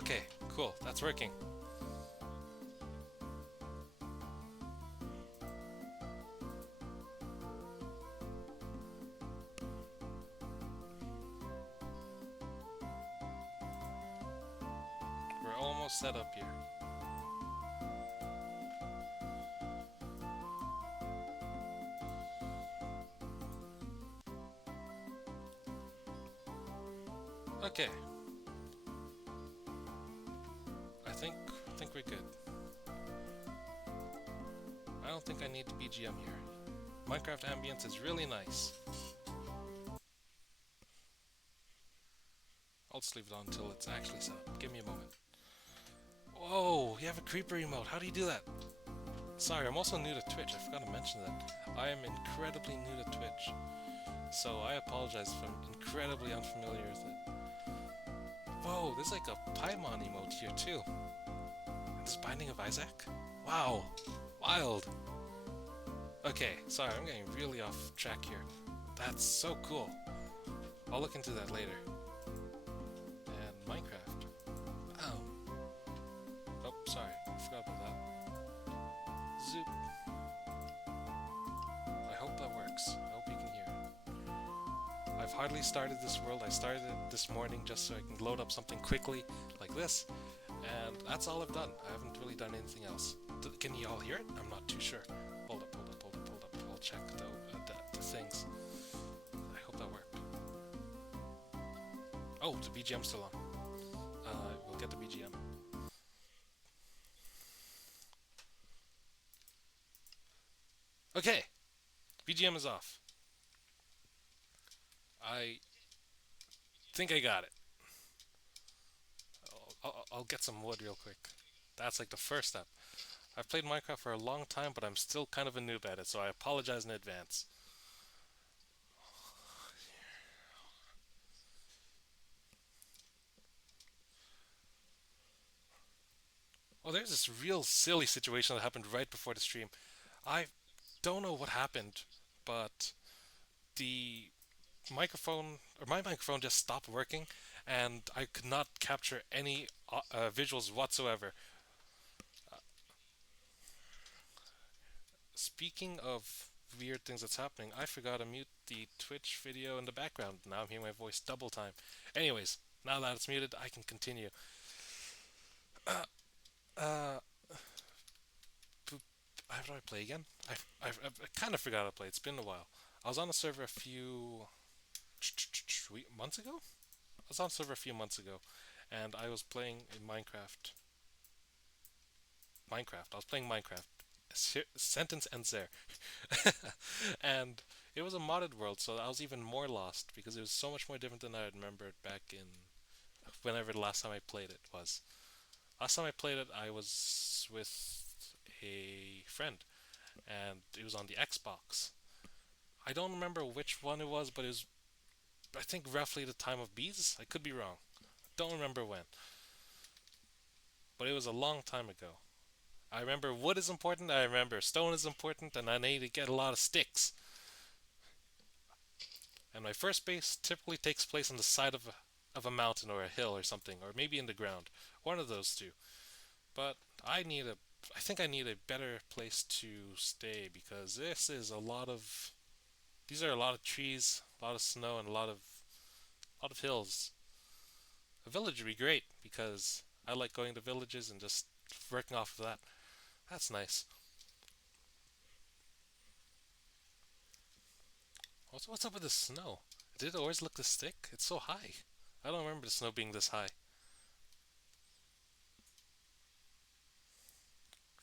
Okay, cool. That's working. We're almost set up here. Okay, I think we're good. I don't think I need to BGM here. Minecraft ambience is really nice. I'll just leave it on until it's actually set up. Give me a moment. Whoa, you have a creeper emote. How do you do that? Sorry, I'm also new to Twitch. I forgot to mention that. I am incredibly new to Twitch. So I apologize if I'm incredibly unfamiliar with it. Whoa, there's like a Paimon emote here too. And this Binding of Isaac? Wow, wild. Okay, sorry, I'm getting really off track here. That's so cool. I'll look into that later. And Minecraft. Oh. Oh, sorry, I forgot about that. Zoop. I hope that works. I hope you can hear it. I've hardly started this world. I started it this morning just so I can load up something quickly, like this. And that's all I've done. I haven't really done anything else. Can you all hear it? I'm not too sure. Hold up, hold up, hold up, hold up. I'll check the things. I hope that worked. Oh, the BGM's still on. We'll get the BGM. Okay, BGM is off. I think I got it. I'll get some wood real quick. That's like the first step. I've played Minecraft for a long time, but I'm still kind of a noob at it, so I apologize in advance. Oh, there's this real silly situation that happened right before the stream. I don't know what happened, but the microphone, or my microphone just stopped working, and I could not capture any visuals whatsoever. Speaking of weird things that's happening, I forgot to mute the Twitch video in the background. Now I'm hearing my voice double time. Anyways, now that it's muted, I can continue. Uh, uh, how do I play again? I kind of forgot how to play. It's been a while. I was on the server a few months ago. I was on the server a few months ago, and I was playing in Minecraft. Minecraft. I was playing Minecraft. Sentence ends there. And it was a modded world, so I was even more lost because it was so much more different than I remembered back in whenever the last time I played it was. Last time I played it, I was with a friend, and it was on the Xbox. I don't remember which one it was, but it was, I think, roughly the time of bees. I could be wrong. Don't remember when, but it was a long time ago. I remember wood is important, I remember stone is important, and I need to get a lot of sticks. And my first base typically takes place on the side of a mountain or a hill or something, or maybe in the ground. One of those two. But I need a I think I need a better place to stay because this is a lot of these are a lot of trees, a lot of snow, and a lot of hills. A village would be great because I like going to villages and just working off of that. That's nice. What's up with the snow? Did it always look this thick? It's so high. I don't remember the snow being this high.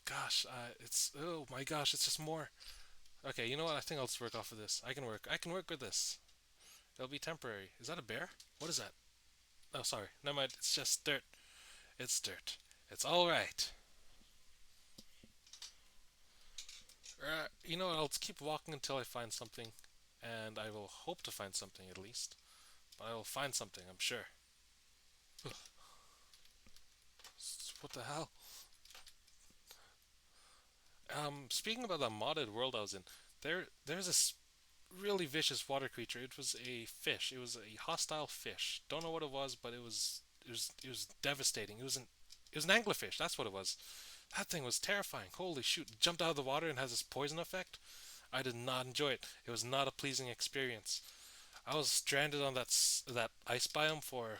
Gosh, it's oh my gosh, it's just more. Okay, you know what? I think I'll just work off of this. I can work. I can work with this. It'll be temporary. Is that a bear? What is that? Oh, sorry. Never mind. It's just dirt. It's dirt. It's all right. You know what? I'll just keep walking until I find something, and I will hope to find something at least. But I will find something, I'm sure. What the hell? Speaking about the modded world I was in, there's this really vicious water creature. It was a fish. It was a hostile fish. Don't know what it was, but it was devastating. It was an anglerfish. That's what it was. That thing was terrifying. Holy shoot! It jumped out of the water and has this poison effect. I did not enjoy it. It was not a pleasing experience. I was stranded on that ice biome for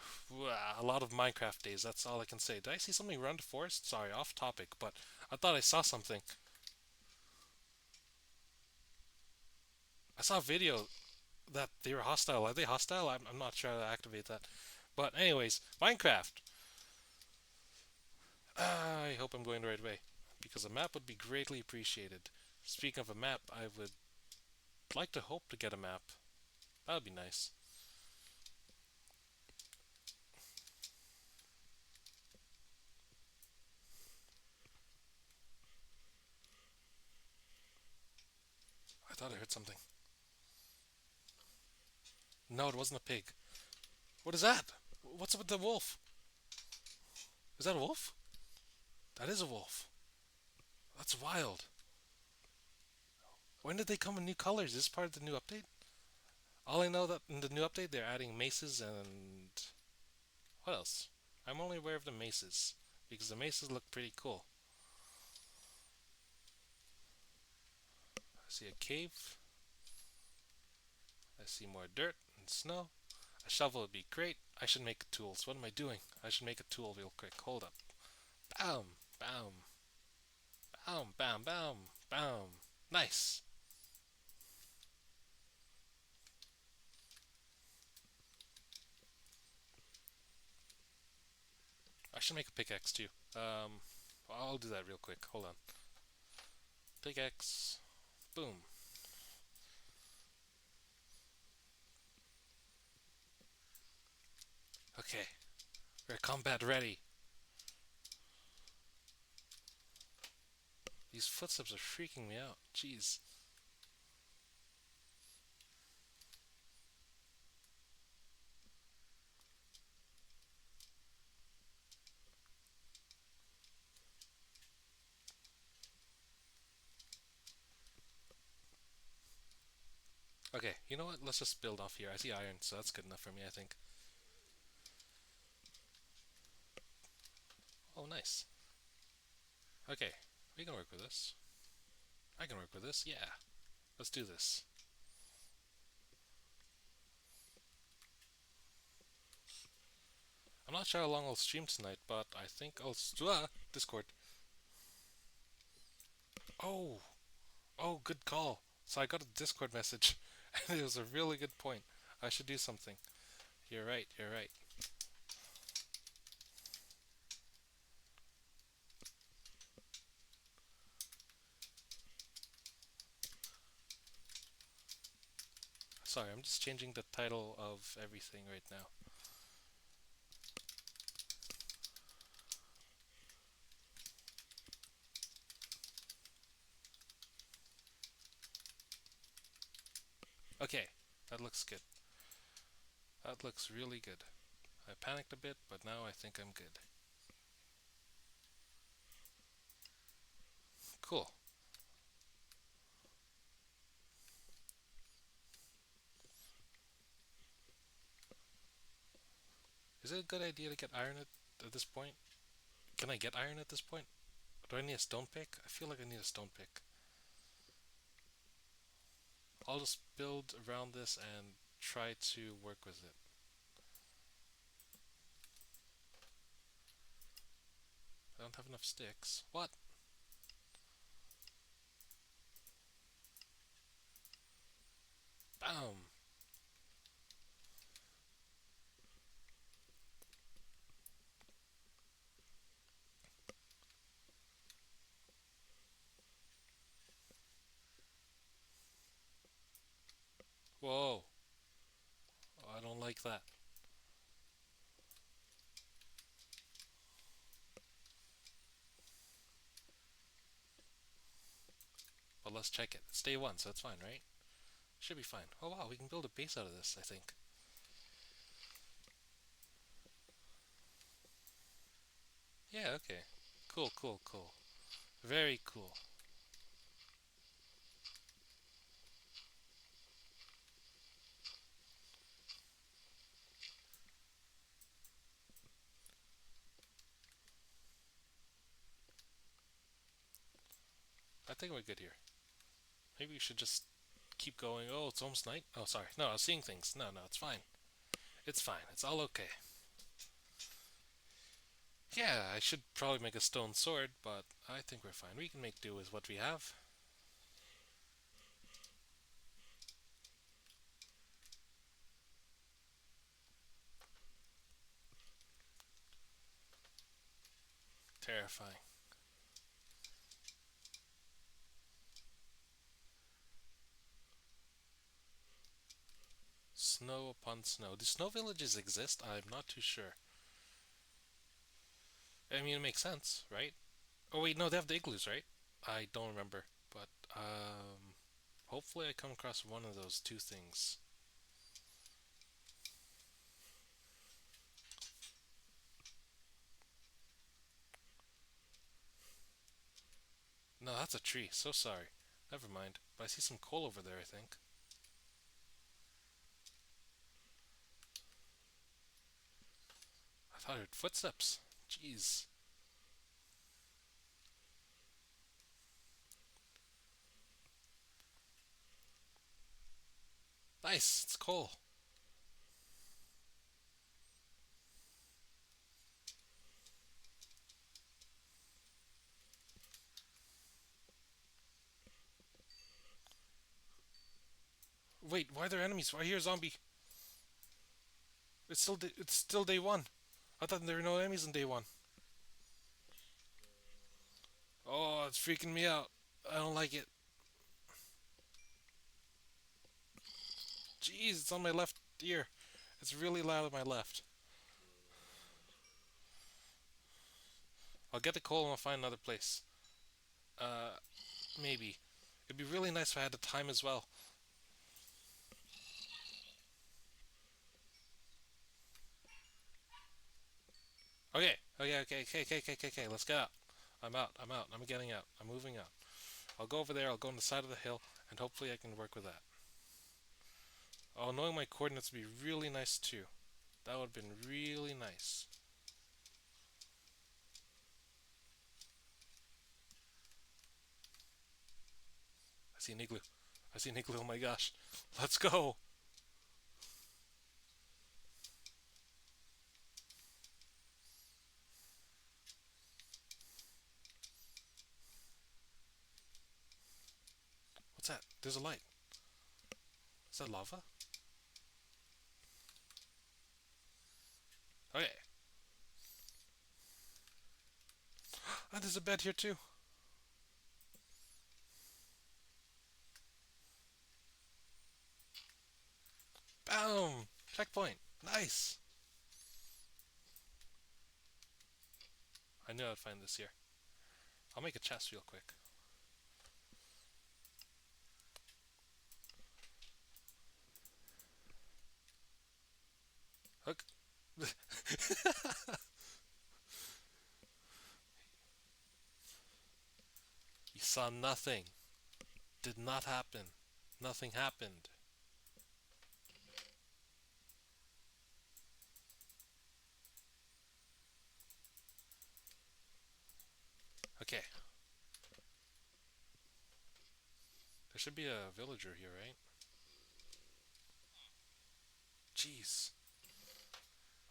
a lot of Minecraft days. That's all I can say. Did I see something around the forest? Sorry, off topic, but I thought I saw something. I saw a video that they were hostile. Are they hostile? I'm not sure how to activate that. But anyways, Minecraft. I hope I'm going the right way because a map would be greatly appreciated. Speaking of a map, I would like to hope to get a map. That would be nice. I thought I heard something. No, it wasn't a pig. What is that? What's up with the wolf? Is that a wolf? That is a wolf. That's wild. When did they come in new colors? Is this part of the new update? All I know that in the new update they're adding maces and what else? I'm only aware of the maces because the maces look pretty cool. I see a cave. I see more dirt and snow. A shovel would be great. I should make tools. What am I doing? I should make a tool real quick. Hold up. Bam, bam, bam, bam, bam, bam. Nice. I should make a pickaxe too. I'll do that real quick. Hold on. Pickaxe. Boom. Okay. We're combat ready. These footsteps are freaking me out. Jeez. Okay, you know what? Let's just build off here. I see iron, so that's good enough for me, I think. Oh, nice. Okay, we can work with this. I can work with this. Yeah. Let's do this. I'm not sure how long I'll stream tonight, but I think I'll... Discord. Oh! Oh, good call. So I got a Discord message, and it was a really good point. I should do something. You're right, you're right. Sorry, I'm just changing the title of everything right now. Okay, that looks good. That looks really good. I panicked a bit, but now I think I'm good. Cool. Is it a good idea to get iron at this point? Can I get iron at this point? Do I need a stone pick? I feel like I need a stone pick. I'll just build around this and try to work with it. I don't have enough sticks. What? Bam! Whoa! I don't like that. But let's check it. It's day one, so it's fine, right? Should be fine. Oh wow, we can build a base out of this, I think. Yeah, okay. Cool, cool, cool. Very cool. I think we're good here. Maybe we should just keep going. Oh, it's almost night. Oh, sorry. No, I was seeing things. No, no, it's fine. It's fine. It's all okay. Yeah, I should probably make a stone sword, but I think we're fine. We can make do with what we have. Terrifying. Snow upon snow. Do snow villages exist? I'm not too sure. I mean, it makes sense, right? Oh wait, no, they have the igloos, right? I don't remember, but hopefully I come across one of those two things. No, that's a tree. So sorry. Never mind. But I see some coal over there, I think. I thought I heard footsteps. Jeez. Nice, it's coal. Wait, why are there enemies? Why hear a zombie? It's still day one. I thought there were no enemies in day one. Oh, it's freaking me out. I don't like it. Jeez, it's on my left ear. It's really loud on my left. I'll get the coal and I'll find another place. Uh, maybe. It'd be really nice if I had the time as well. Okay. Let's get out. I'm out. I'm out. I'm getting out. I'm moving out. I'll go over there. I'll go on the side of the hill, and hopefully I can work with that. Oh, knowing my coordinates would be really nice too. That would have been really nice. I see an igloo. I see an igloo. Oh my gosh. Let's go. What's that? There's a light. Is that lava? Okay. Ah, there's a bed here too. Boom! Checkpoint. Nice. I knew I'd find this here. I'll make a chest real quick. Hook. You saw nothing. Did not happen. Nothing happened. Okay. There should be a villager here, right? Jeez.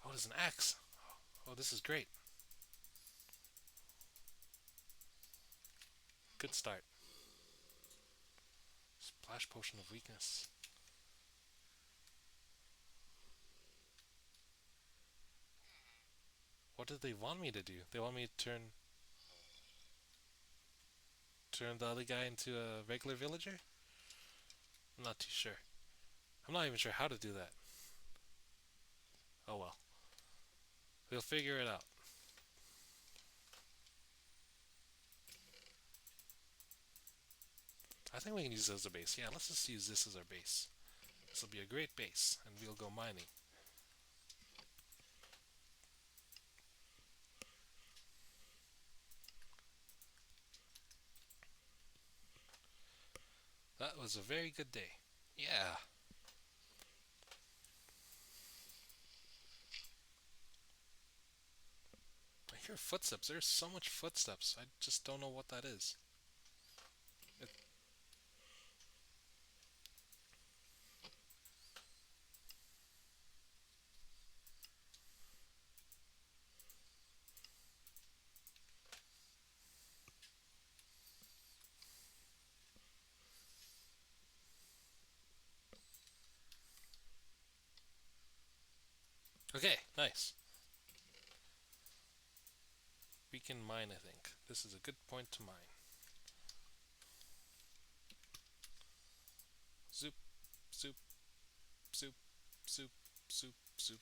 Oh, there's an axe. Oh, this is great. Good start. Splash potion of weakness. What did they want me to do? They want me to turn the other guy into a regular villager? I'm not too sure. I'm not even sure how to do that. Oh well. We'll figure it out. I think we can use this as a base. Yeah, let's just use this as our base. This will be a great base, and we'll go mining. That was a very good day. Yeah. I hear footsteps. There's so much footsteps. I just don't know what that is. Okay, nice. We can mine, I think. This is a good point to mine. Zoop, zoop, zoop, zoop, zoop, zoop.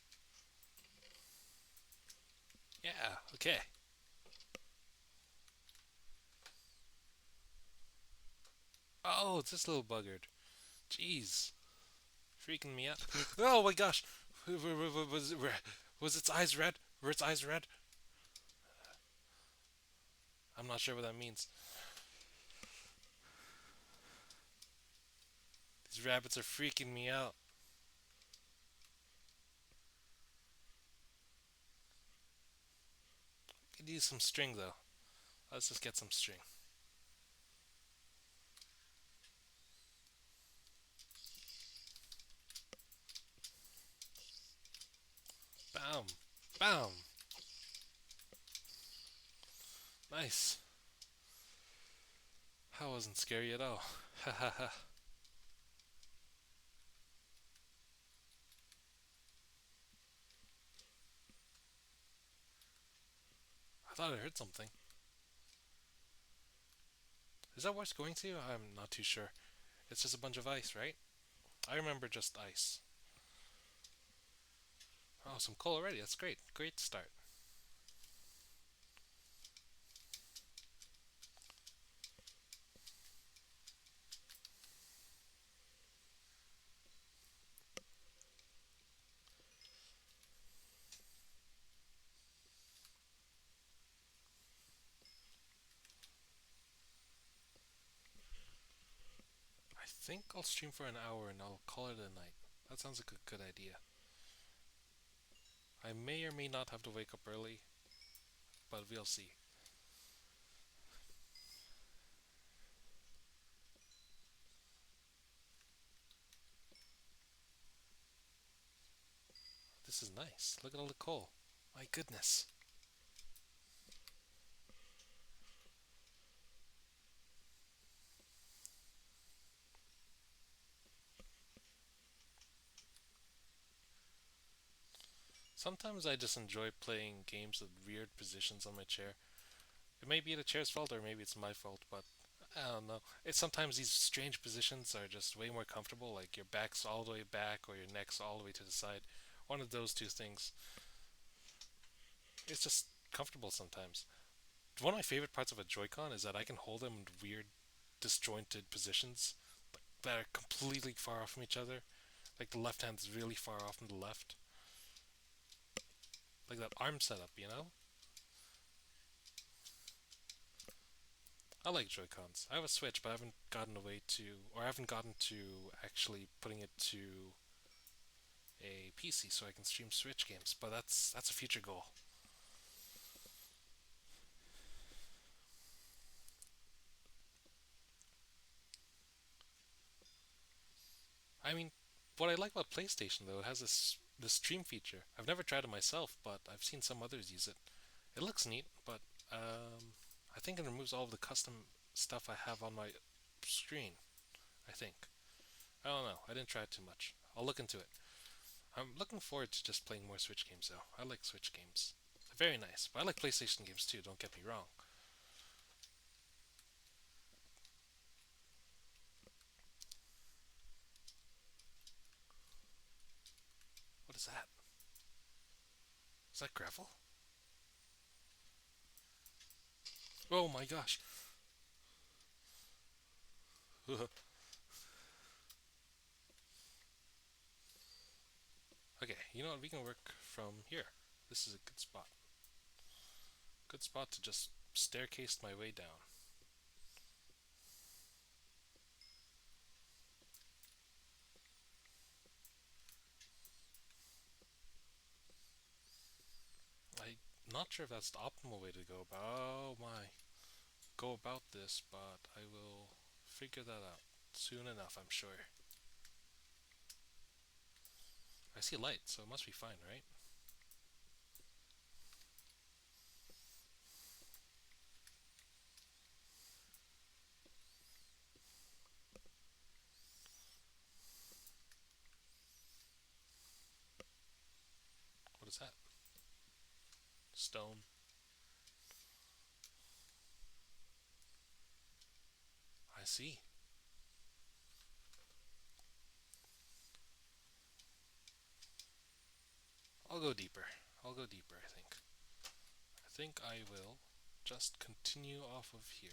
Yeah, okay. Oh, it's this little buggard. Jeez. Freaking me out. Oh my gosh! Was its eyes red? Were its eyes red? I'm not sure what that means. These rabbits are freaking me out. Could use some string though. Let's just get some string. Bam! Bam! Nice. That wasn't scary at all. Ha ha ha. I thought I heard something. Is that where it's going to? I'm not too sure. It's just a bunch of ice, right? I remember just ice. Oh, some coal already. That's great. Great start. I think I'll stream for an hour and I'll call it a night. That sounds like a good idea. I may or may not have to wake up early, but we'll see. This is nice. Look at all the coal. My goodness. Sometimes I just enjoy playing games with weird positions on my chair. It may be the chair's fault or maybe it's my fault, but I don't know. It's sometimes these strange positions are just way more comfortable, like your back's all the way back or your neck's all the way to the side. One of those two things. It's just comfortable sometimes. One of my favorite parts of a Joy-Con is that I can hold them in weird, disjointed positions that are completely far off from each other. Like the left hand is really far off from the left. Like that arm setup, you know? I like Joy-Cons. I have a Switch, but I haven't gotten away to, or I haven't gotten to actually putting it to a PC so I can stream Switch games. But that's a future goal. I mean, what I like about PlayStation though, it has this stream feature. I've never tried it myself, but I've seen some others use it. It looks neat, but I think it removes all of the custom stuff I have on my screen. I think. I don't know. I didn't try it too much. I'll look into it. I'm looking forward to just playing more Switch games though. I like Switch games. They're very nice. But I like PlayStation games too, don't get me wrong. What is that? Is that gravel? Oh my gosh. Okay, you know what? We can work from here. This is a good spot. Good spot to just staircase my way down. I'm not sure if that's the optimal way to go about. Oh my. Go about this, but I will figure that out soon enough, I'm sure. I see light, so it must be fine, right? What is that? Stone. I see. I'll go deeper. I'll go deeper, I think. I think I will just continue off of here.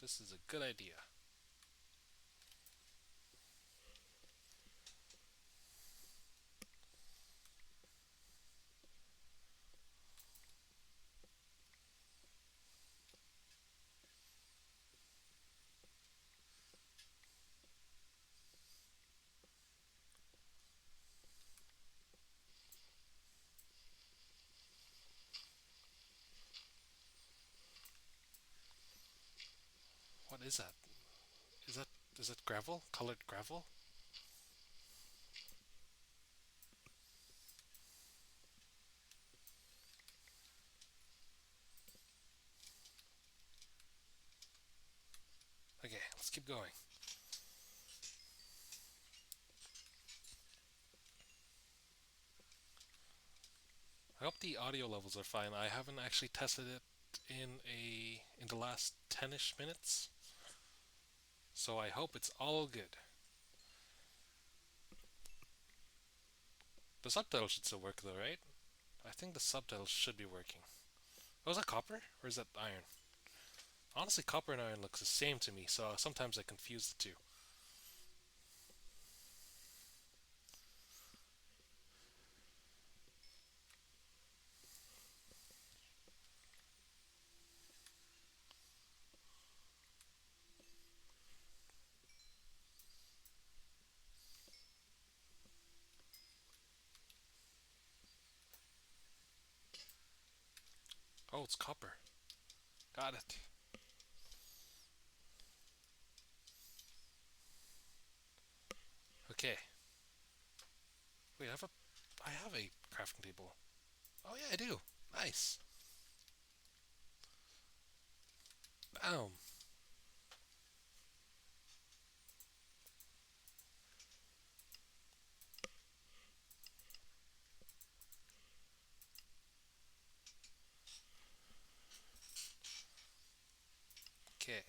This is a good idea. What is that? Is that is it gravel? Colored gravel? Okay, let's keep going. I hope the audio levels are fine. I haven't actually tested it in the last 10ish minutes. So I hope it's all good. The subtitles should still work though, right? I think the subtitles should be working. Oh, is that copper? Or is that iron? Honestly, copper and iron looks the same to me, so sometimes I confuse the two. Oh, it's copper. Got it. Okay. Wait, I have a crafting table. Oh yeah, I do. Nice. Boom. Okay.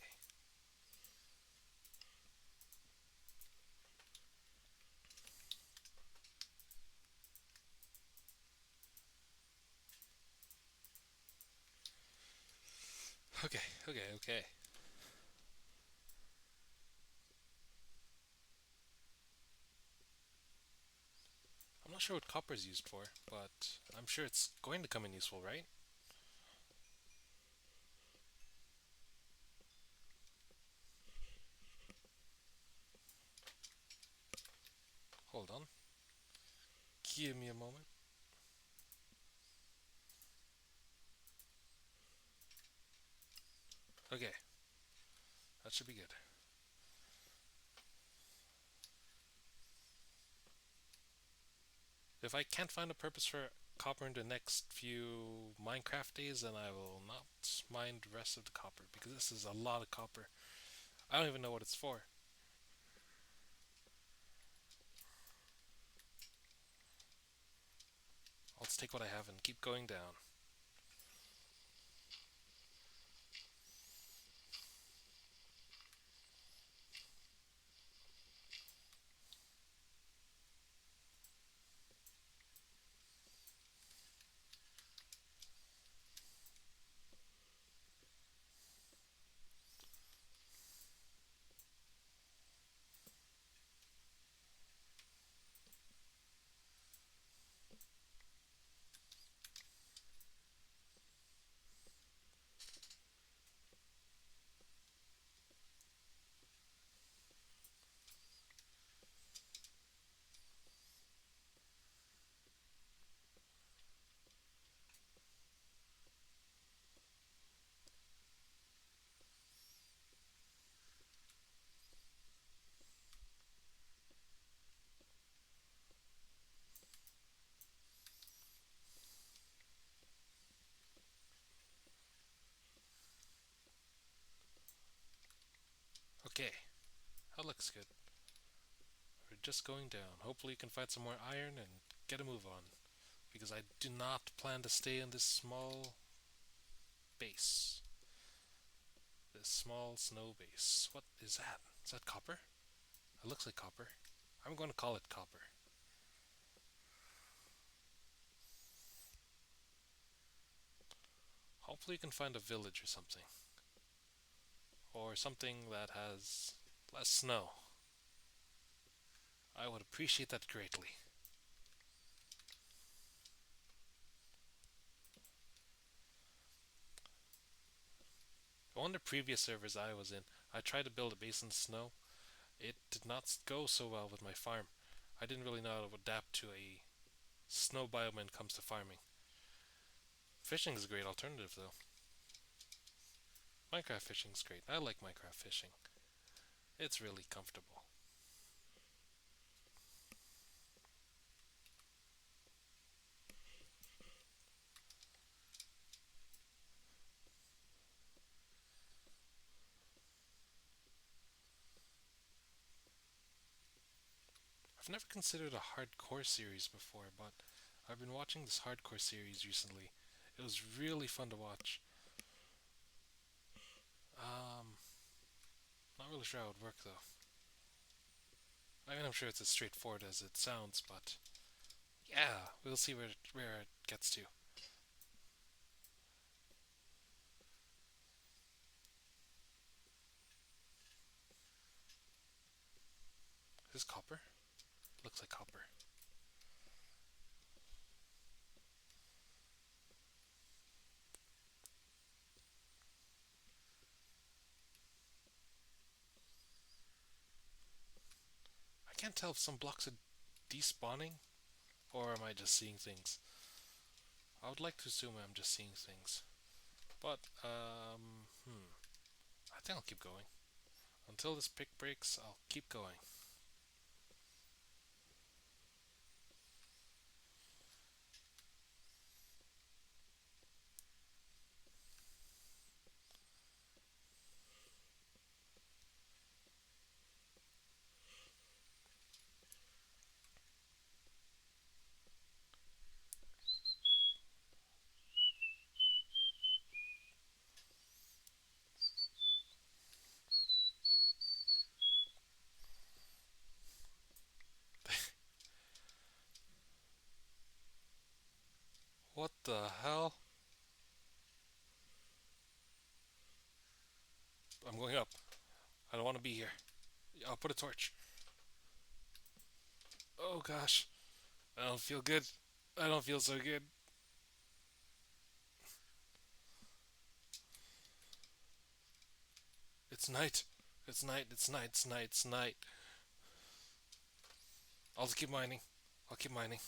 Okay. Okay. Okay. I'm not sure what copper is used for, but I'm sure it's going to come in useful, right? Hold on. Give me a moment. Okay. That should be good. If I can't find a purpose for copper in the next few Minecraft days, then I will not mine the rest of the copper because this is a lot of copper. I don't even know what it's for. I'll just take what I have and keep going down. Okay, that looks good. We're just going down. Hopefully, you can find some more iron and get a move on. because I do not plan to stay in this small base. This small snow base. What is that? Is that copper? It looks like copper. I'm going to call it copper. Hopefully you can find a village or something. Or something that has less snow. I would appreciate that greatly. On the previous servers I was in, I tried to build a base in the snow. It did not go so well with my farm. I didn't really know how to adapt to a snow biome when it comes to farming. Fishing is a great alternative though. Minecraft fishing is great. I like Minecraft fishing. It's really comfortable. I've never considered a hardcore series before, but I've been watching this hardcore series recently. It was really fun to watch. Um, Not really sure how it would work though. I mean, I'm sure it's as straightforward as it sounds, but yeah, we'll see where it gets to. Is this copper? Looks like copper. I can't tell if some blocks are despawning or am I just seeing things. I would like to assume I'm just seeing things, but I think I'll keep going until this pick breaks. I'll keep going. What the hell? I'm going up. I don't want to be here. I'll put a torch. Oh gosh. I don't feel good. I don't feel so good. It's night. It's night. It's night. It's night. It's night. I'll just keep mining. I'll keep mining.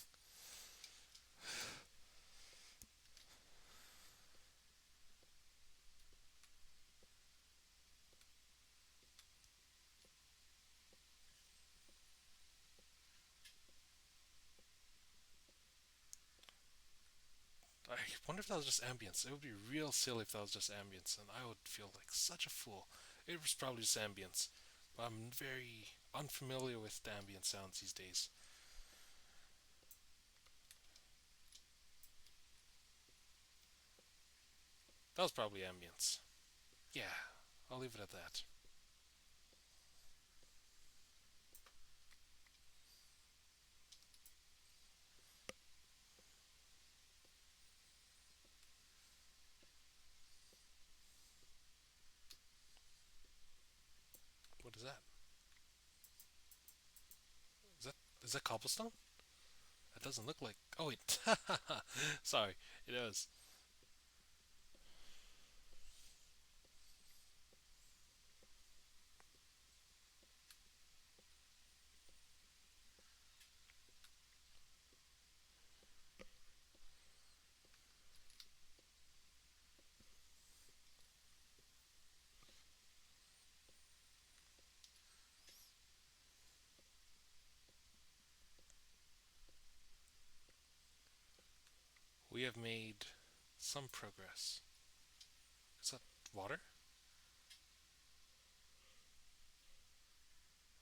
I wonder if that was just ambience. It would be real silly if that was just ambience, and I would feel like such a fool. It was probably just ambience. But I'm very unfamiliar with the ambient sounds these days. That was probably ambience. Yeah, I'll leave it at that. What is that? Is that is that cobblestone? That doesn't look like. Oh wait, sorry, it is. We have made some progress. Is that water?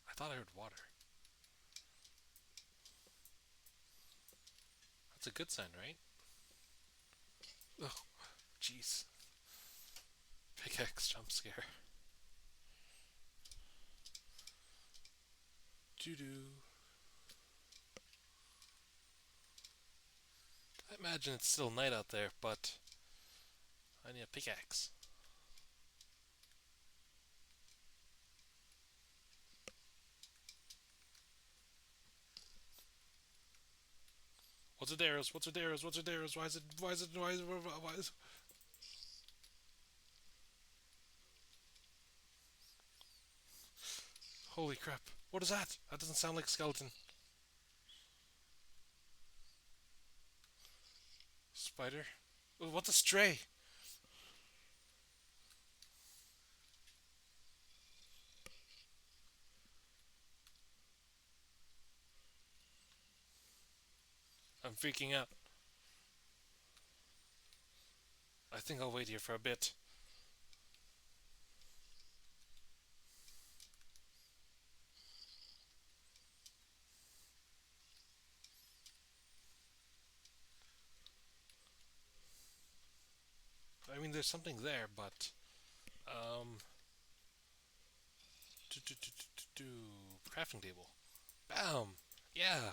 I thought I heard water. That's a good sign, right? Oh, jeez. Pickaxe jump scare. Doo doo. I imagine it's still night out there, but I need a pickaxe. What's with arrows? What's with arrows? What's with arrows? Why is it? Why is it? Why is it? Why is? Holy crap! What is that? That doesn't sound like a skeleton. Spider? What's a stray? I'm freaking out. I think I'll wait here for a bit. I mean, there's something there, but um, crafting table. Bam! Yeah.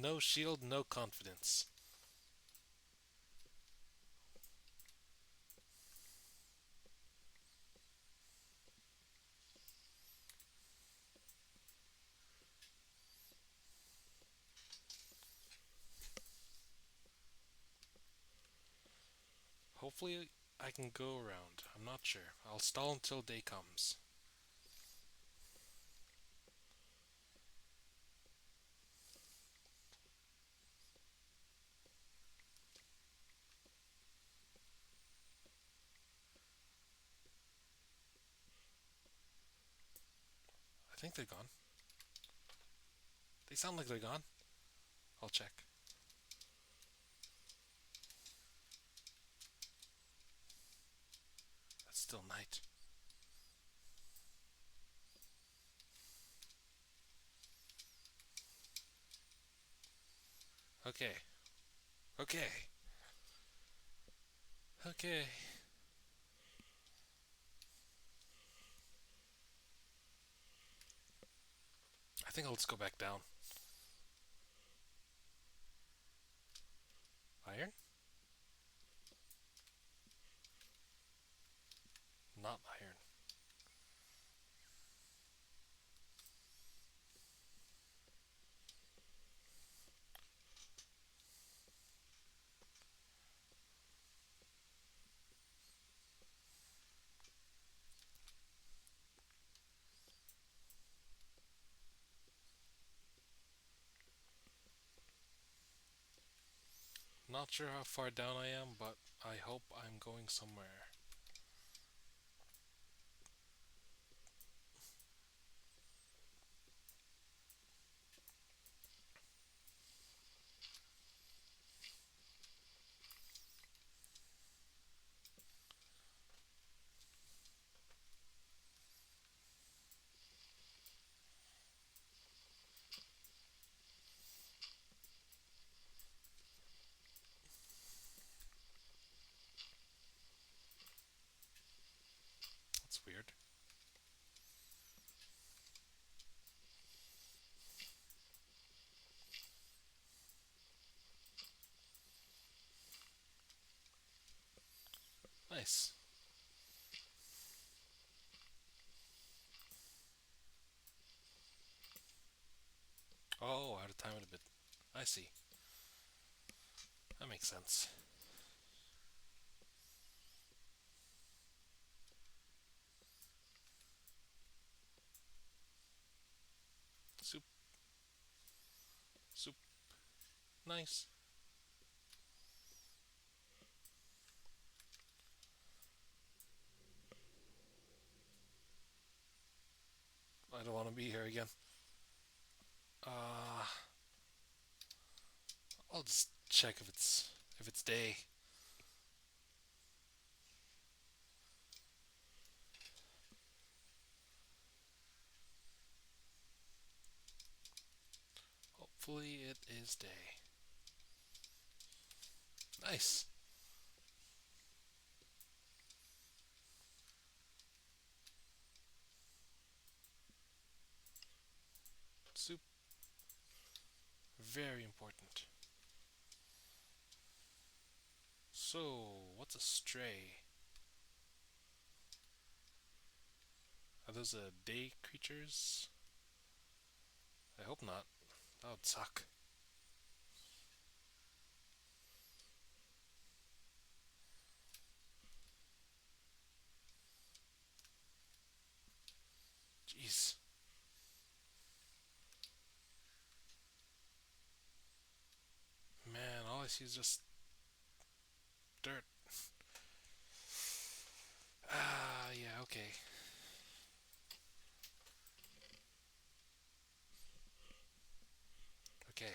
No shield, no confidence. Hopefully, I can go around. I'm not sure. I'll stall until day comes. I think they're gone. They sound like they're gone. I'll check. It's still night. Okay. Okay. Okay. I think I'll just go back down. Iron? Not iron. Not sure how far down I am, but I hope I'm going somewhere. That's weird. Nice. Oh, out of time a bit. I see. That makes sense. Soup. Soup. Nice. I don't want to be here again. Uh, I'll just check if it's day. hopefully it is day. Nice. Soup. Very important. So, what's a stray? Are those day creatures? I hope not. That would suck. Jeez. Man, all I see is just dirt. Ah, yeah, okay. Okay.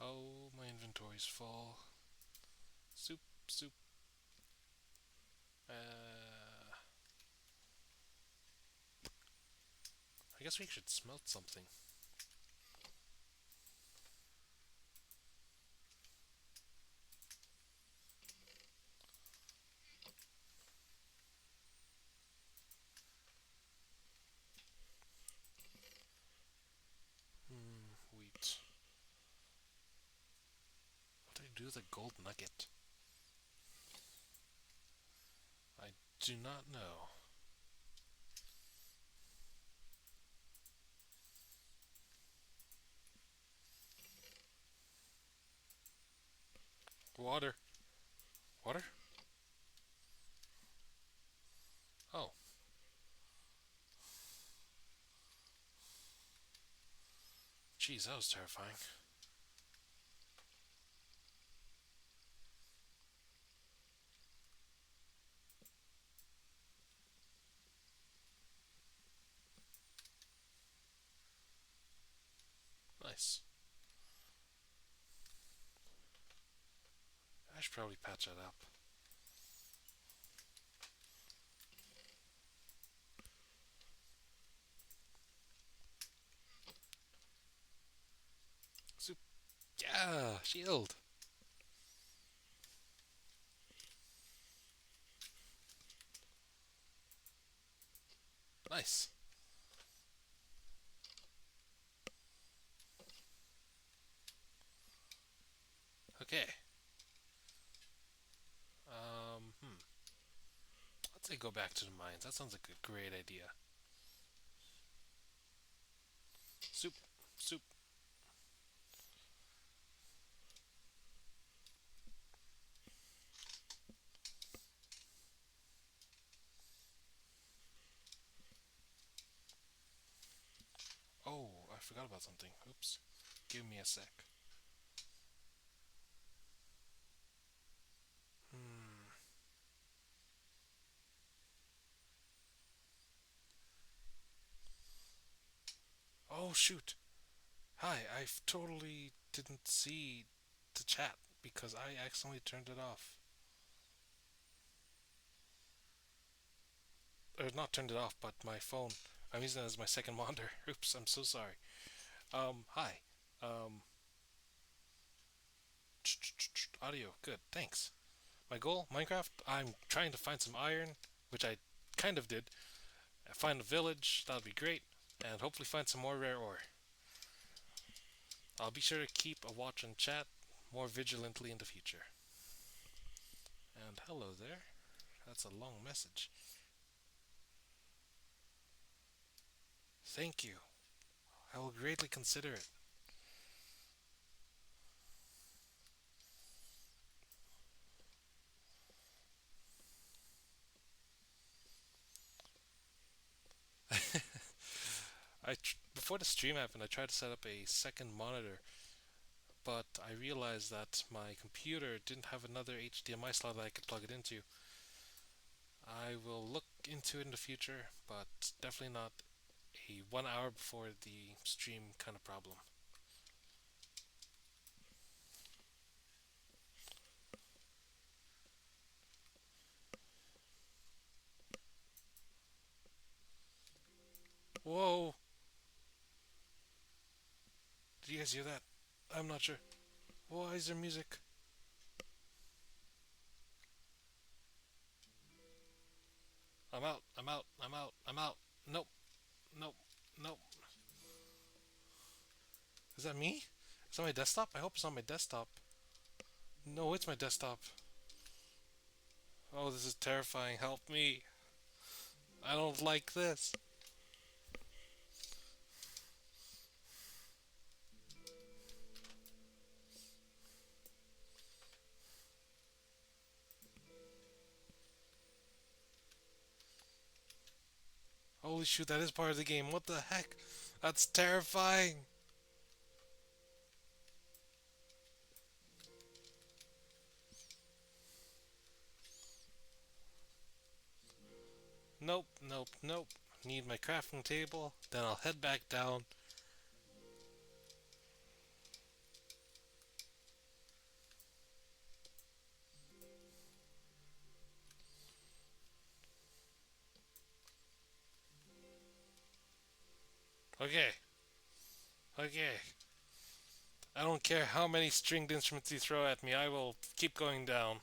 Oh, my inventory's full. Soup, soup. I guess we should smelt something. Wheat. What do I do with a gold nugget? I do not know. Water. Water? Oh. Jeez, that was terrifying. Nice. I should probably patch that up. Soup. Yeah, shield. Nice. Okay. Hmm. Let's say go back to the mines. That sounds like a great idea. Soup. Soup. Oh, I forgot about something. Oops. Give me a sec. Hmm. Oh, shoot. Hi, I totally didn't see the chat because I accidentally turned it off. Or not turned it off, but my phone. I'm using it as my second monitor. Oops, I'm so sorry. Hi. Um, Audio, good, thanks. My goal, Minecraft, I'm trying to find some iron, which I kind of did. Find a village, that would be great, and hopefully find some more rare ore. I'll be sure to keep a watch on chat more vigilantly in the future. And hello there. That's a long message. Thank you. I will greatly consider it. Before the stream happened, I tried to set up a second monitor, but I realized that my computer didn't have another HDMI slot that I could plug it into. I will look into it in the future, but definitely not a 1 hour before the stream kind of problem. Did you guys hear that? I'm not sure. Why is there music? I'm out. I'm out. I'm out. I'm out. Nope. Nope. Nope. Is that me? Is that my desktop? I hope it's on my desktop. No, it's my desktop. Oh, this is terrifying. Help me. I don't like this. Holy shoot, that is part of the game. What the heck? That's terrifying. Nope, nope, nope. Need my crafting table. Then I'll head back down. Okay, okay. I don't care how many stringed instruments you throw at me, I will keep going down.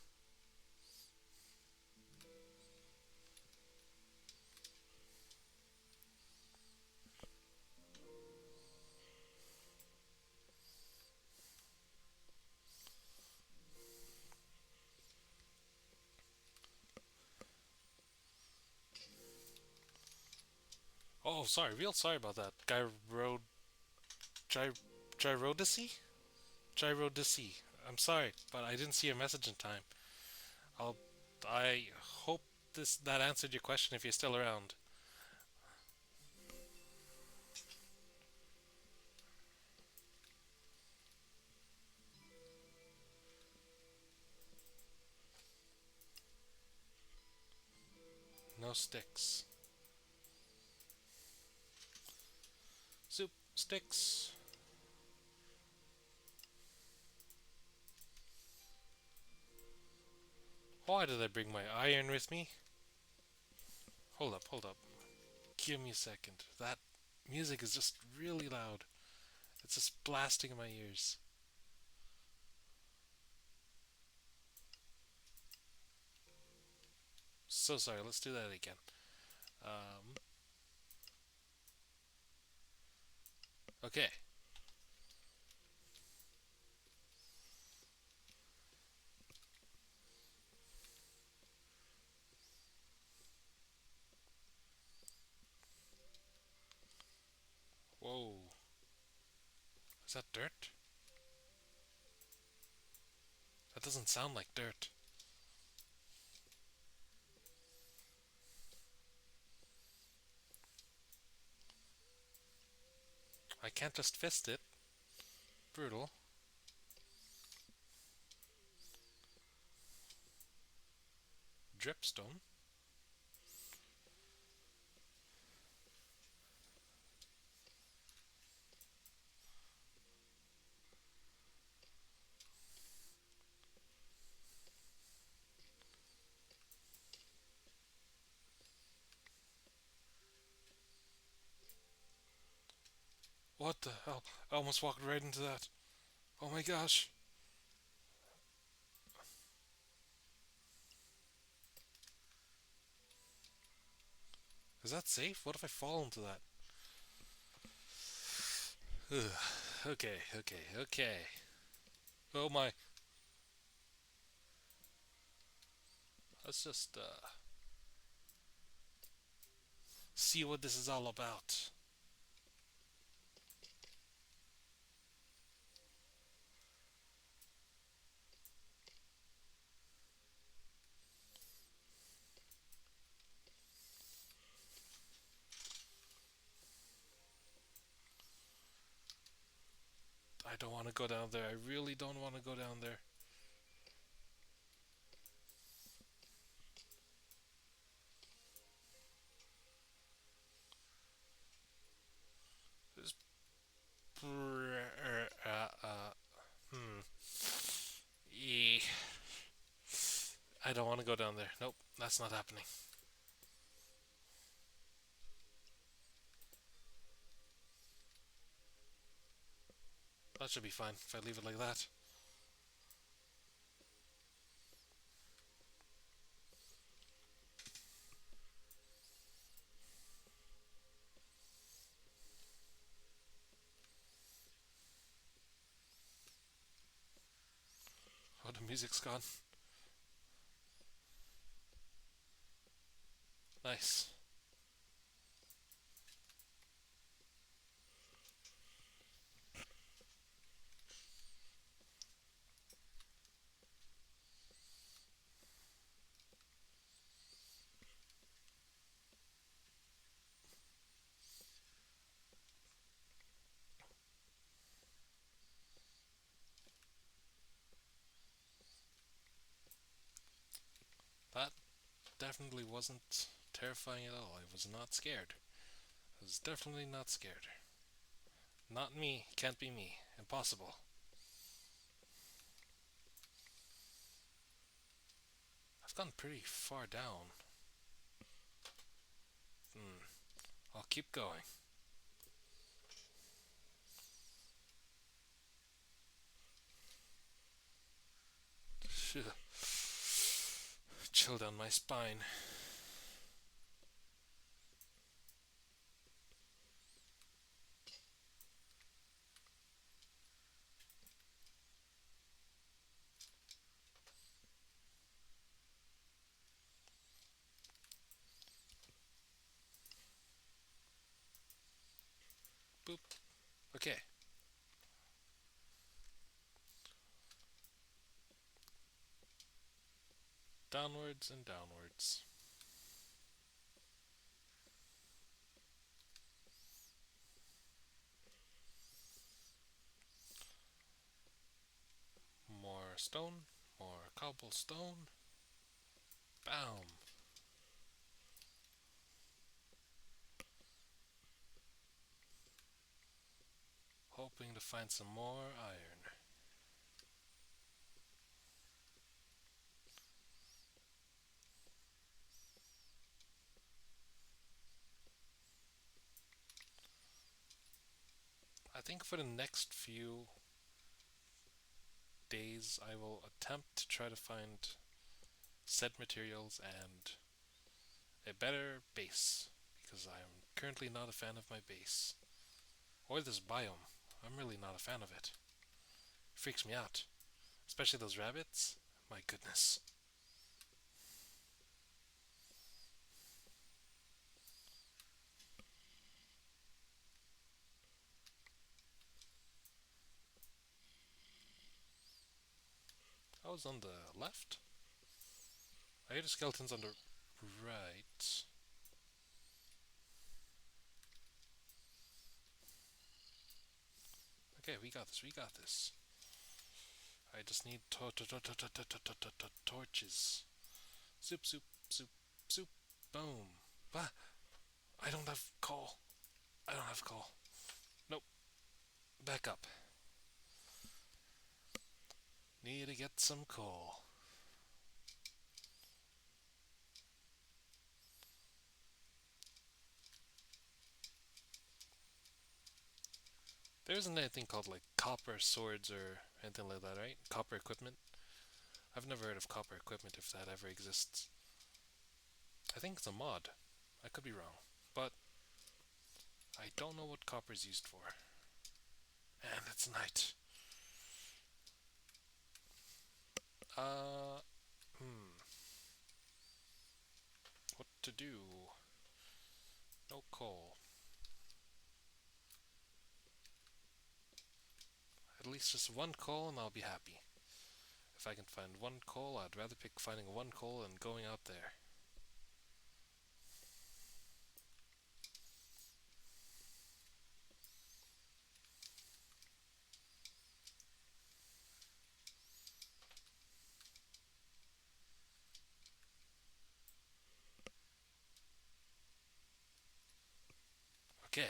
Oh, sorry, real sorry about that. Gy, Gyrodacy? Gyrodacy. I'm sorry, but I didn't see your message in time. I'll. I hope that answered your question if you're still around. No sticks. Soup sticks. Why did I bring my iron with me? Hold up, hold up. Give me a second. That music is just really loud. It's just blasting in my ears. So sorry, let's do that again. Um, okay. Whoa. Is that dirt? That doesn't sound like dirt. I can't just fist it. Brutal. Dripstone. What the hell? I almost walked right into that. Oh my gosh. Is that safe? What if I fall into that? Okay, okay, okay. Oh my. Let's just see what this is all about. I don't want to go down there. I really don't want to go down there. This. Hmm. I don't want to go down there. Nope, that's not happening. That should be fine if I leave it like that. Oh, the music's gone. Nice. That definitely wasn't terrifying at all. I was not scared. I was definitely not scared. Not me. Can't be me. Impossible. I've gone pretty far down. Hmm. I'll keep going. Chill down my spine. Boop. Okay. Downwards and downwards. More stone. More cobblestone. Bam. Hoping to find some more iron. I think for the next few days I will attempt to try to find said materials and a better base, because I am currently not a fan of my base. Or this biome. I'm really not a fan of it. It freaks me out. Especially those rabbits. My goodness. I was on the left. I hear the skeletons on the right. Okay, we got this, we got this. I just need torches. Soup, soup, soup, soup. Boom. Ah, I don't have coal. I don't have coal. Nope. Back up. Need to get some coal. There isn't anything called like copper swords or anything like that, right? Copper equipment. I've never heard of copper equipment if that ever exists. I think it's a mod. I could be wrong. But I don't know what copper is used for. And it's night. Uh, hmm. What to do? No coal. At least just one coal and I'll be happy. If I can find one coal, I'd rather pick finding one coal than going out there. Okay.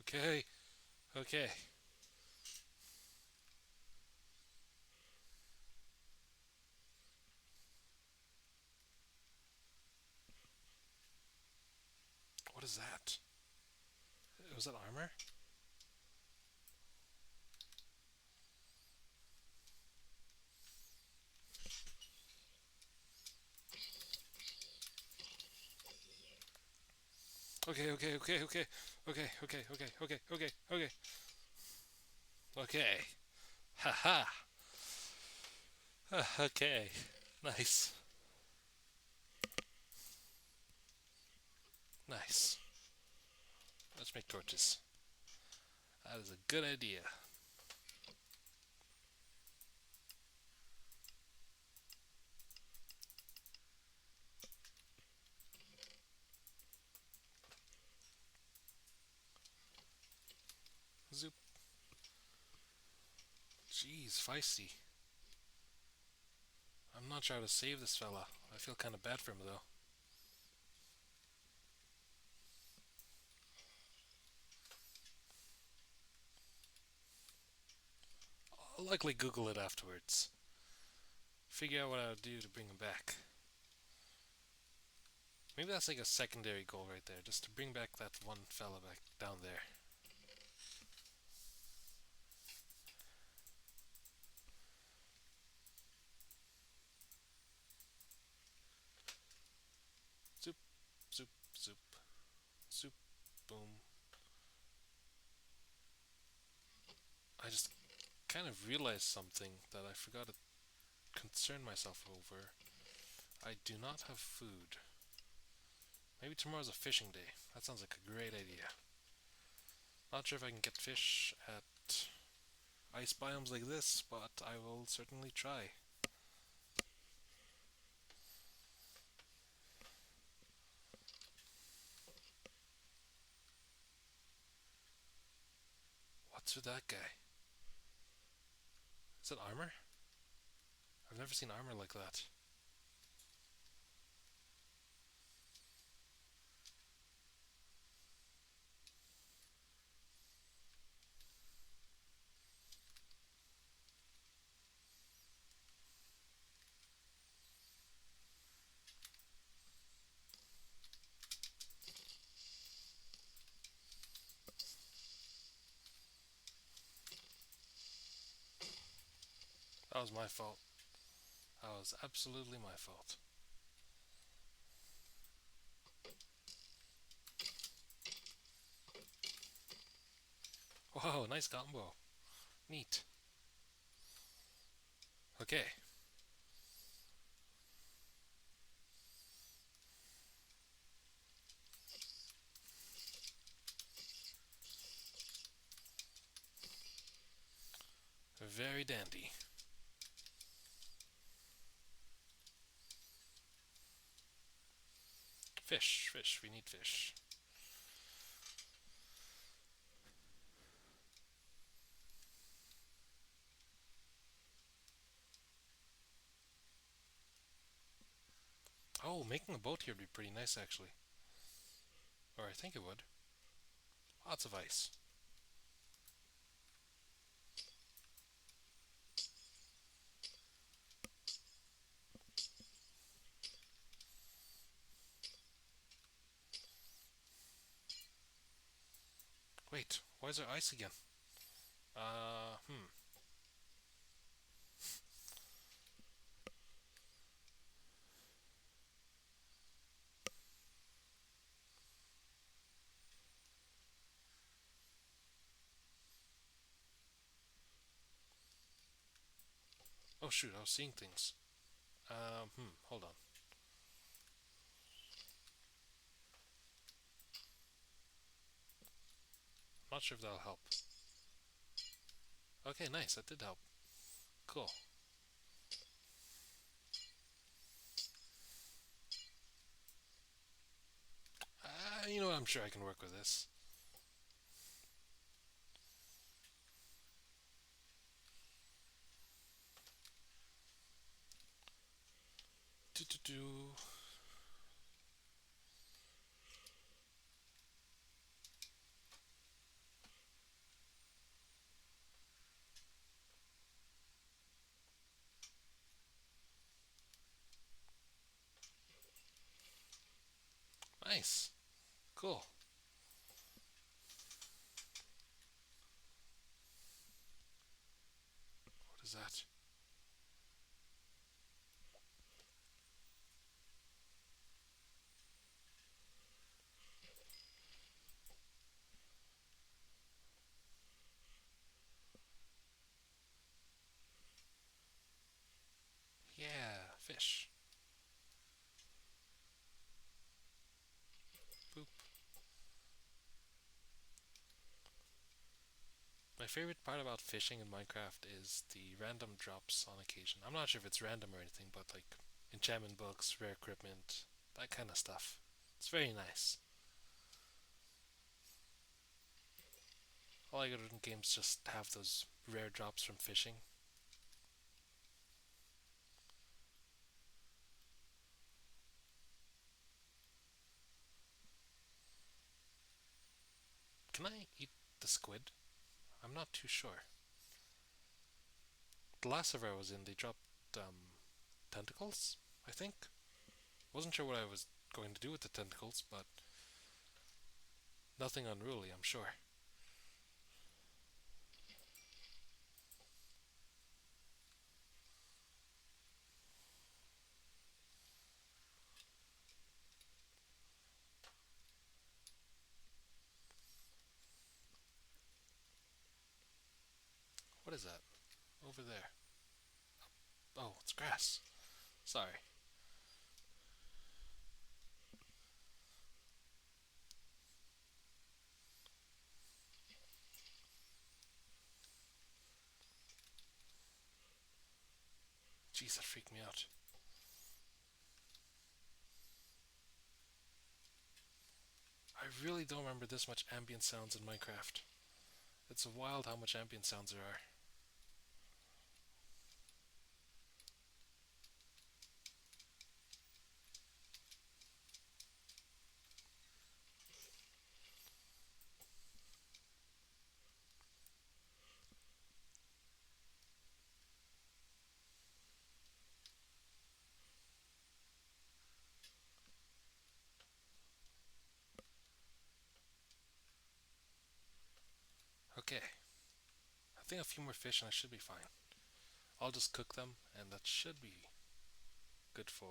Okay. Okay. Was that armor? Okay, okay, okay, okay, okay, okay, okay, okay, okay, okay, okay. Haha. Okay. Nice. Nice. Let's make torches. That is a good idea. Zoop. Jeez, feisty. I'm not trying to save this fella. I feel kind of bad for him though. I'll likely Google it afterwards. Figure out what I would do to bring him back. Maybe that's like a secondary goal right there, just to bring back that one fella back down there. Zoop, zoop, zoop, zoop, boom. I just kind of realized something that I forgot to concern myself over. I do not have food. Maybe tomorrow's a fishing day. That sounds like a great idea. Not sure if I can get fish at ice biomes like this, but I will certainly try. What's with that guy? Is it armor? I've never seen armor like that. That was my fault. That was absolutely my fault. Whoa, nice combo. Neat. Okay. Very dandy. Fish, fish, we need fish. Oh, making a boat here would be pretty nice actually. Or I think it would. Lots of ice. Wait, why is there ice again? Hmm. Oh shoot, I was seeing things. Hold on. Not sure if that'll help. Okay, nice, that did help. Cool. You know what, I'm sure I can work with this. Do. Nice. Cool. that? Yeah, fish. Boop. My favorite part about fishing in Minecraft is the random drops on occasion. I'm not sure if it's random or anything, but like enchantment books, rare equipment, that kind of stuff. It's very nice. All I good in games just have those rare drops from fishing. Can I eat the squid? I'm not too sure. The last server I was in, they dropped tentacles, I think. Wasn't sure what I was going to do with the tentacles, but nothing unruly, I'm sure. What is that? Over there. Oh, it's grass. Sorry. Jeez, that freaked me out. I really don't remember this much ambient sounds in Minecraft. It's wild how much ambient sounds there are. Okay, I think a few more fish and I should be fine. I'll just cook them and that should be good for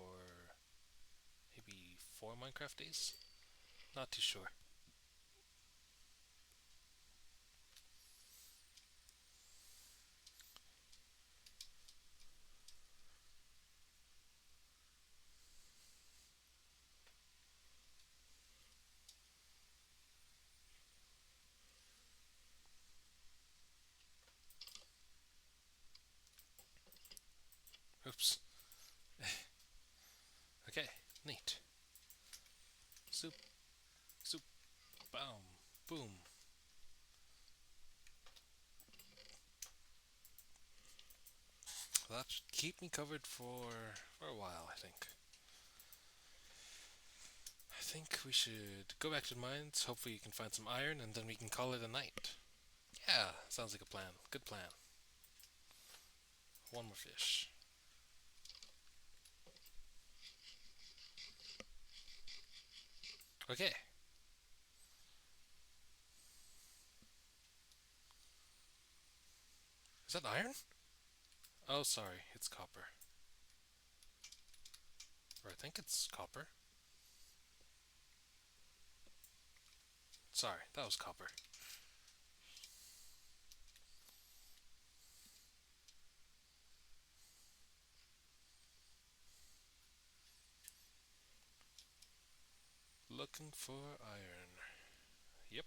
maybe 4 Minecraft days? Not too sure. Oops. Okay, neat. Soup, soup, boom, boom. That should keep me covered for a while, I think. I think we should go back to the mines, hopefully you can find some iron, and then we can call it a night. Yeah, sounds like a plan. Good plan. One more fish. Okay. Is that iron? Oh, sorry, it's copper. Or I think it's copper. Sorry, that was copper. Looking for iron. Yep.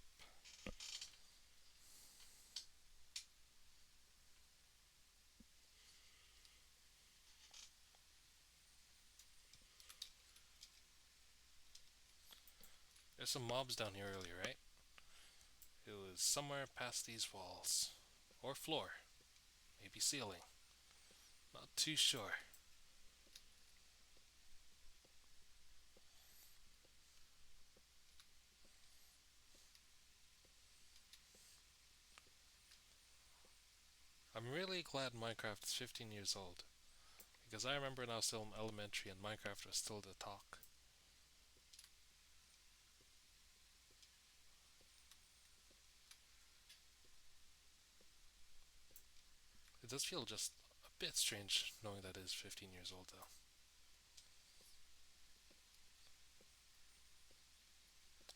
There's some mobs down here earlier, right? It was somewhere past these walls. Or floor. Maybe ceiling. Not too sure. I'm really glad Minecraft is 15 years old. Because I remember when I was still in elementary and Minecraft was still the talk. It does feel just Bit strange knowing that it is 15 years old though.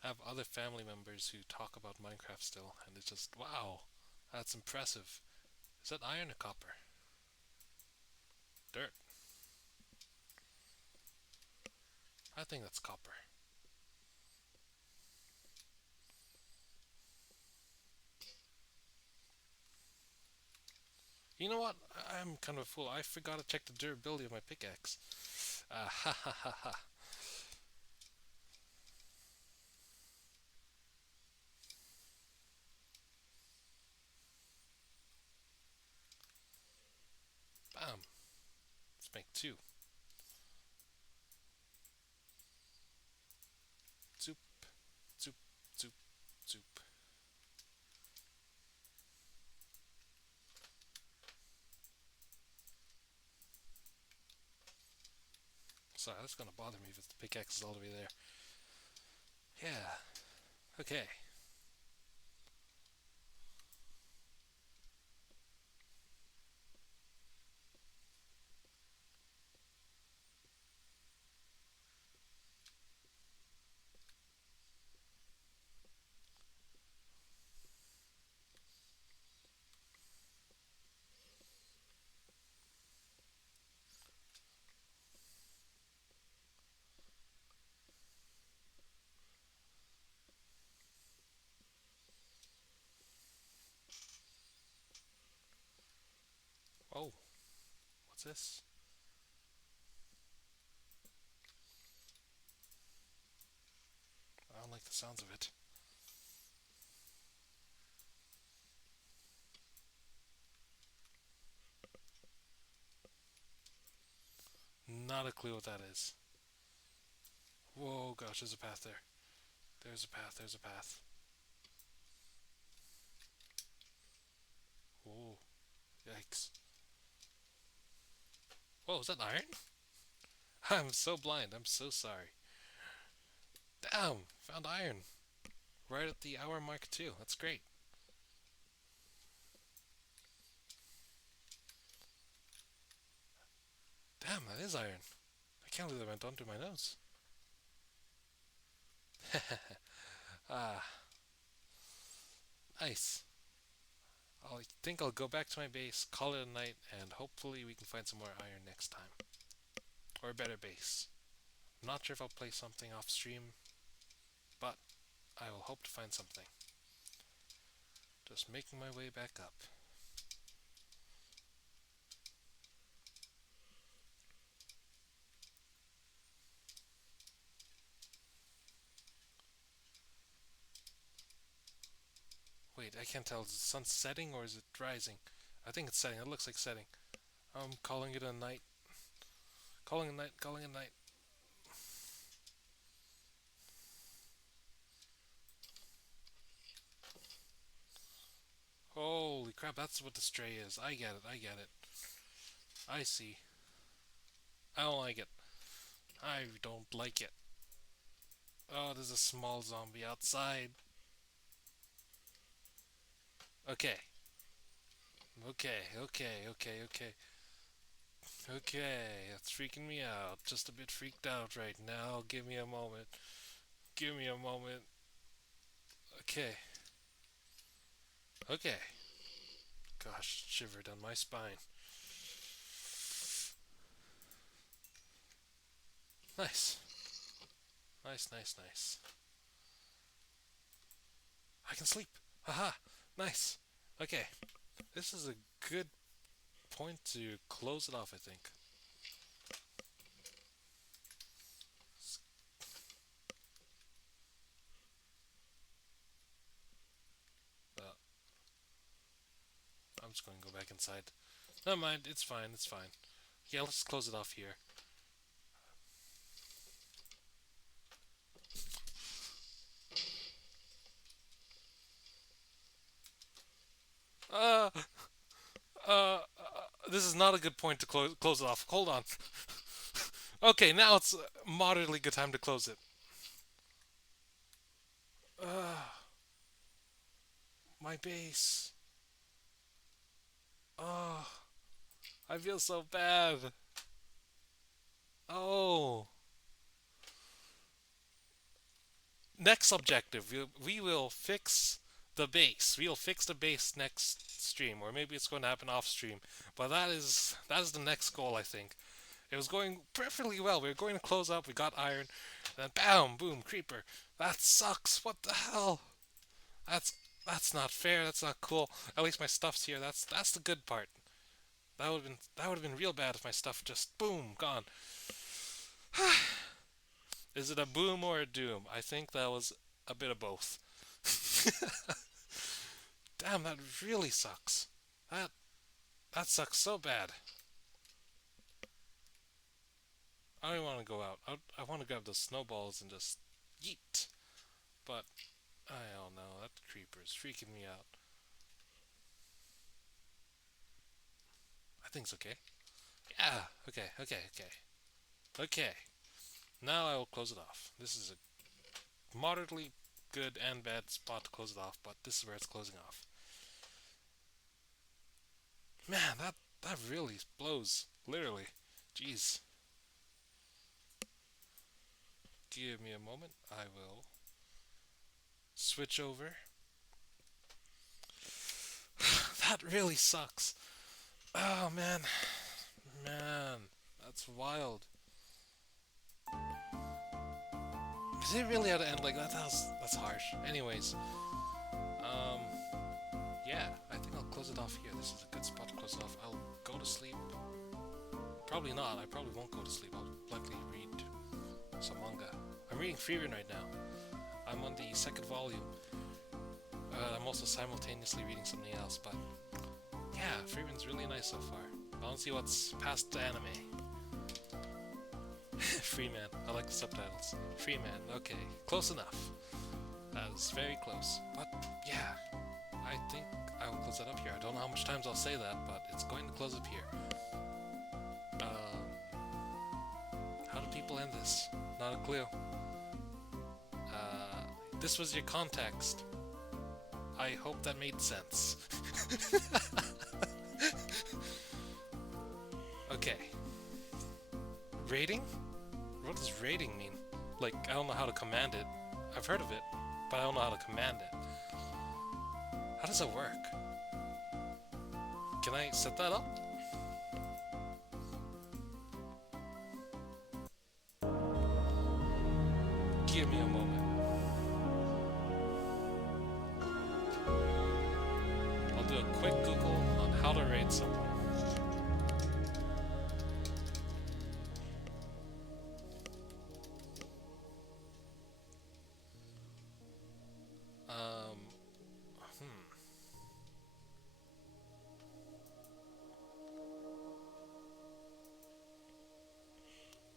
I have other family members who talk about Minecraft still, and it's just, wow, that's impressive. Is that iron or copper? Dirt. I think that's copper. You know what? I'm kind of a fool. I forgot to check the durability of my pickaxe. Ha ha ha ha. Bam. Let's make two. Zoop, zoop, zoop, zoop. Sorry, that's gonna bother me if the pickaxe is all the way there. Yeah. Okay. Oh, what's this? I don't like the sounds of it. Not a clue what that is. Whoa, gosh, there's a path there. There's a path, there's a path. Whoa, yikes. Whoa, is that iron? I'm so blind, I'm so sorry. Damn, found iron. Right at the hour mark too, that's great. Damn, that is iron. I can't believe that went onto my nose. Ah, nice. I think I'll go back to my base, call it a night, and hopefully we can find some more iron next time. Or a better base. I'm not sure if I'll play something off stream, but I will hope to find something. Just making my way back up. Wait, I can't tell. Is the sun setting or is it rising? I think it's setting. It looks like setting. I'm calling it a night. Calling a night. Calling a night. Holy crap, that's what the stray is. I get it. I get it. I see. I don't like it. I don't like it. Oh, there's a small zombie outside. Okay. Okay, okay, okay, okay. Okay, that's freaking me out. Just a bit freaked out right now. Give me a moment. Give me a moment. Okay. Okay. Gosh, shiver down my spine. Nice. Nice, nice, nice. I can sleep. Haha. Nice. Okay. This is a good point to close it off, I think. Uh, I'm just going to go back inside. Never mind. It's fine. It's fine. Yeah, let's close it off here. Uh, this is not a good point to close it off. Hold on. Okay, now it's a moderately good time to close it. Uh, my base. Oh, I feel so bad. Oh. Next objective, we will fix the base. We'll fix the base next stream, or maybe it's going to happen off stream. But that is the next goal, I think. It was going perfectly well. We were going to close up. We got iron, and then bam, boom, creeper. That sucks. What the hell? That's that's not fair. That's not cool. At least my stuff's here. That's the good part. That would have been real bad if my stuff just boom gone. Is it a boom or a doom? I think that was a bit of both. Damn, that really sucks. That that sucks so bad. I don't even want to go out. I want to grab the snowballs and just yeet. But I don't know. That creeper is freaking me out. I think it's okay. Yeah. Okay. Okay. Okay. Okay. Now I will close it off. This is a moderately good and bad spot to close it off, but this is where it's closing off. Man, that really blows. Literally. Jeez. Give me a moment. I will switch over. That really sucks. Oh man. Man. That's wild. Is it really at to end like that? That's harsh. Anyways. Um yeah, I think I'll close it off here. This is a good spot to close it off. I'll go to sleep. Probably not. I probably won't go to sleep. I'll likely read some manga. I'm reading Freerun right now. I'm on the second volume. I'm also simultaneously reading something else, but yeah, Freerun's really nice so far. I want to see what's past the anime. Freeman. I like the subtitles. Freeman. Okay, close enough. That was very close. But yeah, I think I will close that up here. I don't know how much times I'll say that, but it's going to close up here. How do people end this? Not a clue. This was your context. I hope that made sense. Okay. Rating? What does rating mean? Like, I don't know how to command it. I've heard of it, but I don't know how to command it. How does it work? Can I set that up? Give me a moment. I'll do a quick Google on how to rate someone.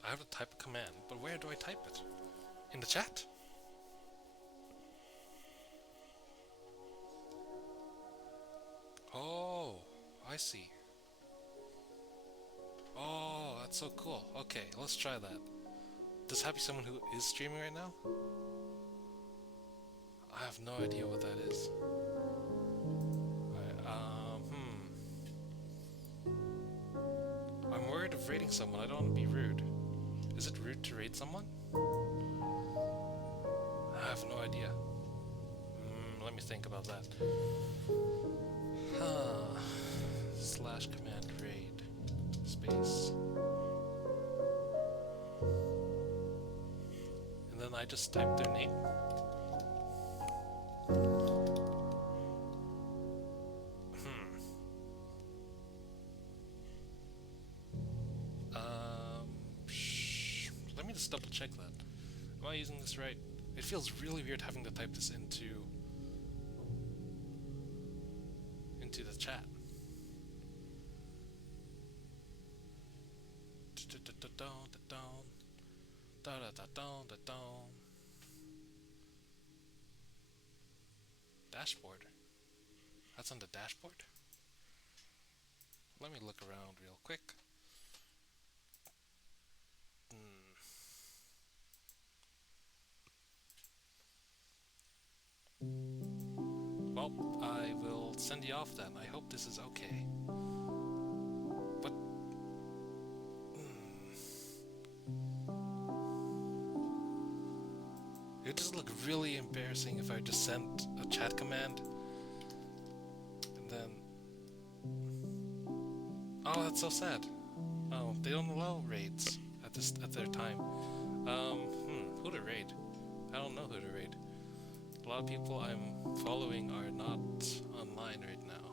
I have to type a command, but where do I type it? In the chat? Oh, I see. Oh, that's so cool. Okay, let's try that. Does that be someone who is streaming right now? I have no idea what that is. I'm worried of rating someone. I don't want to be rude. Is it rude to rate someone? I have no idea. Let me think about that. Slash command raid space. And then I just type their name. Let me just double check that. Am I using this right? It feels really weird having to type this into the chat. Dashboard. That's on the dashboard? Let me look around real quick. Well, I will send you off then. I hope this is okay. But would just look really embarrassing if I just sent a chat command and then... Oh, that's so sad. Oh, they don't allow raids at their time. Who to raid? I don't know who to raid. A lot of people I'm following are not online right now.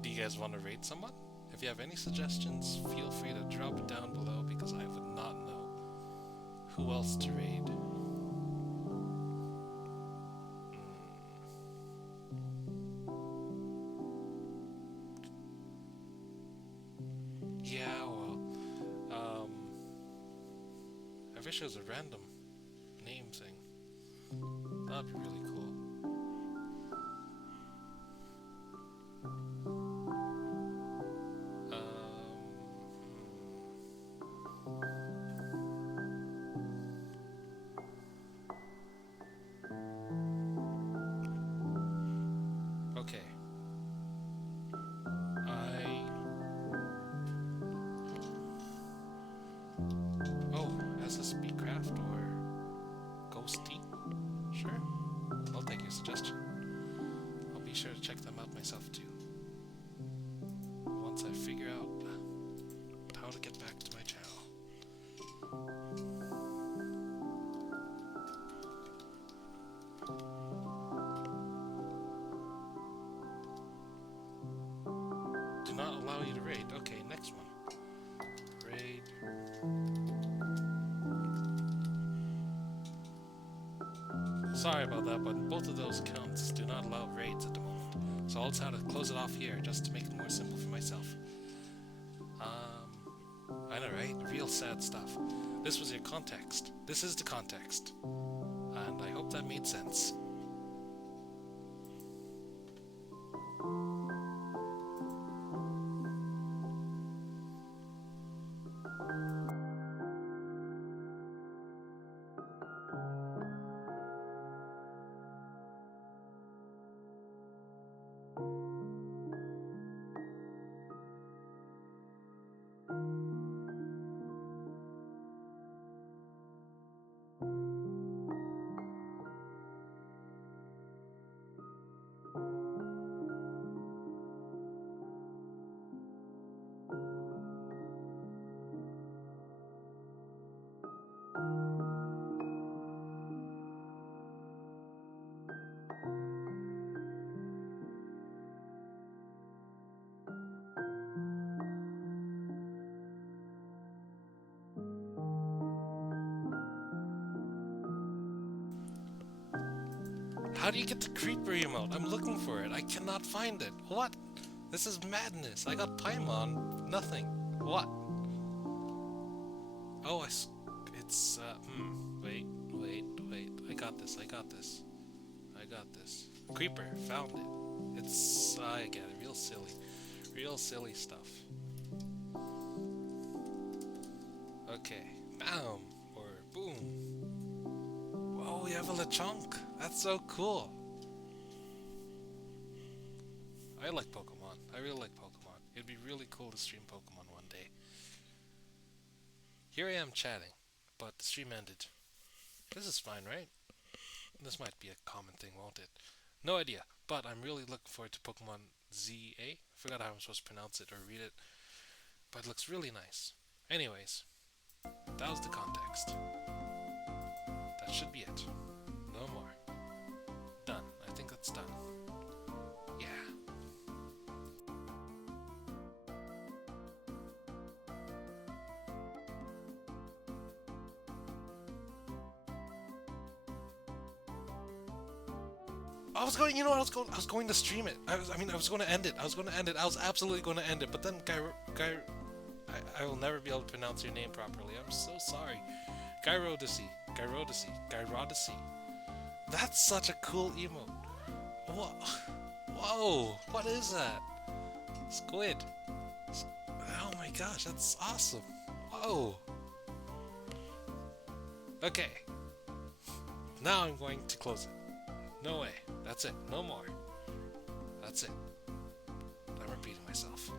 Do you guys want to raid someone? If you have any suggestions, feel free to drop it down below because I would not know who else to raid. Yeah, well, I wish it was a random name thing. That'd be really cool. Okay. SSBcraft or Ghosty? Sure. I'll take your suggestion. I'll be sure to check them out myself too. Once I figure out how to get back to my channel. Do not allow you to raid. Okay, next one. Raid. Sorry about that, but both of those accounts do not allow raids at the moment. So I'll just have to close it off here just to make it more simple for myself. I know, right? Real sad stuff. This was your context. This is the context. And I hope that made sense. How do you get the creeper emote? I'm looking for it. I cannot find it. What? This is madness. I got time on. Nothing. What? Oh, it's, wait. I got this. Creeper. Found it. It's, I get it. Real silly stuff. Okay. Bam. Or boom. Whoa, we have a Lechonk. That's so cool. I like Pokemon. I really like Pokemon. It'd be really cool to stream Pokemon one day. Here I am chatting, but the stream ended. This is fine, right? This might be a common thing, won't it? No idea, but I'm really looking forward to Pokemon ZA. Forgot how I'm supposed to pronounce it or read it, but it looks really nice. Anyways, that was the context. That should be it. No more. Done. I think that's done. Yeah. I was going to stream it. I was going to end it. I was absolutely going to end it. But then I will never be able to pronounce your name properly. I'm so sorry. Gyrodisi. That's such a cool emote. Whoa, what is that? Squid. Oh my gosh, that's awesome. Whoa. Okay. Now I'm going to close it. No way. That's it. No more. That's it. I'm repeating myself.